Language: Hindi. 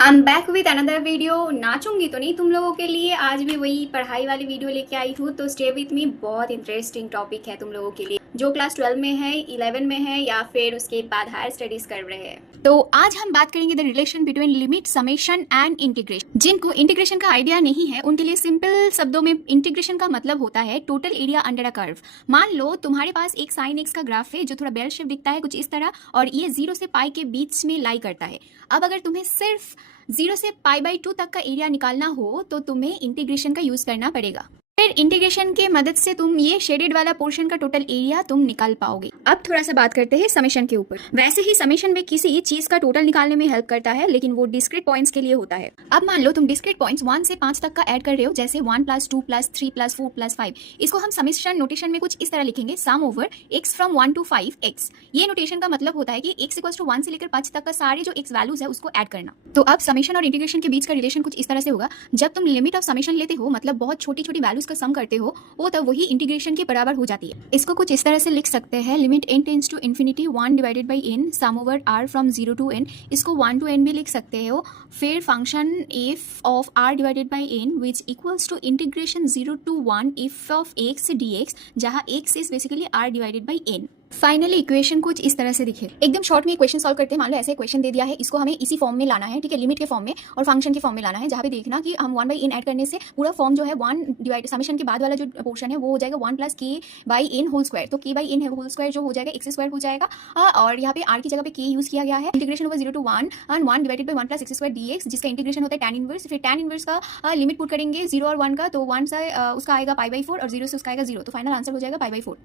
I am back with another video. नाचूंगी तो नहीं तुम लोगों के लिए, आज भी वही पढ़ाई वाली वीडियो लेके आई हूँ। तो स्टे विथ मी, बहुत इंटरेस्टिंग टॉपिक है तुम लोगों के लिए जो क्लास 12 में है, 11 में है या फिर उसके बाद हायर स्टडीज कर रहे हैं। तो आज हम बात करेंगे the relation between limit, summation and integration. जिनको इंटीग्रेशन का आइडिया नहीं है उनके लिए सिंपल शब्दों में इंटीग्रेशन का मतलब होता है total area under a curve. मान लो तुम्हारे पास एक साइन एक्स का ग्राफ है जो थोड़ा बेल शेप दिखता है कुछ इस तरह, और ये 0 से पाई के बीच में लाई करता है। अब अगर तुम्हें सिर्फ 0 से π/2 तक का एरिया निकालना हो तो तुम्हें इंटीग्रेशन का यूज करना पड़ेगा। फिर इंटीग्रेशन के मदद से तुम ये शेडेड वाला पोर्शन का टोटल एरिया तुम निकाल पाओगे। अब थोड़ा सा बात करते हैं समेशन के ऊपर। वैसे ही समेशन में किसी चीज का टोटल निकालने में हेल्प करता है, लेकिन वो डिस्क्रीट पॉइंट्स के लिए होता है। अब मान लो तुम डिस्क्रीट पॉइंट्स 1 से 5 तक का ऐड कर रहे हो, जैसे 1 + 2 + 3 + 4 + 5। इसको हम समेशन नोटेशन में कुछ इस तरह लिखेंगे, sum over x from 1 to 5 x। ये नोटेशन का मतलब होता है कि x = 1 से लेकर 5 तक का सारे जो x वैल्यूज है उसको ऐड करना। तो अब समेशन और इंटीग्रेशन के बीच का रिलेशन कुछ इस तरह से होगा। जब तुम लिमिट ऑफ समेशन लेते हो, मतलब बहुत छोटी छोटी वैल्यूज का सम करते हो, वो तब वही इंटीग्रेशन के बराबर हो जाती है। इसको कुछ इस तरह से लिख सकते हैं, limit n tends to infinity 1/n sum over r from 0 to n। इसको 1 to n भी लिख सकते हो। फिर function f of r/n which equals to integration 0 to 1 f of x dx, जहाँ x is basically r/n। Finally equation कुछ इस तरह से दिखे। एकदम शॉर्ट में क्वेश्चन सॉल्व करते हैं। मान लो ऐसे क्वेश्चन दे दिया है, इसको हमें इसी फॉर्म में लाना है, ठीक है, लिमिट के फॉर्म में और फंक्शन के फॉर्म में लाना है, जहाँ पे देखना कि हम 1/n ऐड करने से पूरा फॉर्म जो है 1 डिवाइड समेशन के बाद वाला जो पोर्शन है वो हो जाएगा 1 + k/n होल स्क्वायर। तो k/n होल स्क्वायर जो हो जाएगा x² हो जाएगा, और यहाँ पे r की जगह पे k यूज किया गया है। Integration over 0 to 1 and 1 / 1 + x² dx, जिसका इंटीग्रेशन होता है tan इनवर्स। फिर tan इनवर्स का लिमिट पुट करेंगे 0 और 1 का, तो 1 से उसका आएगा π/4 और 0 से उसका आएगा 0, तो फाइनल आंसर हो जाएगा π/4।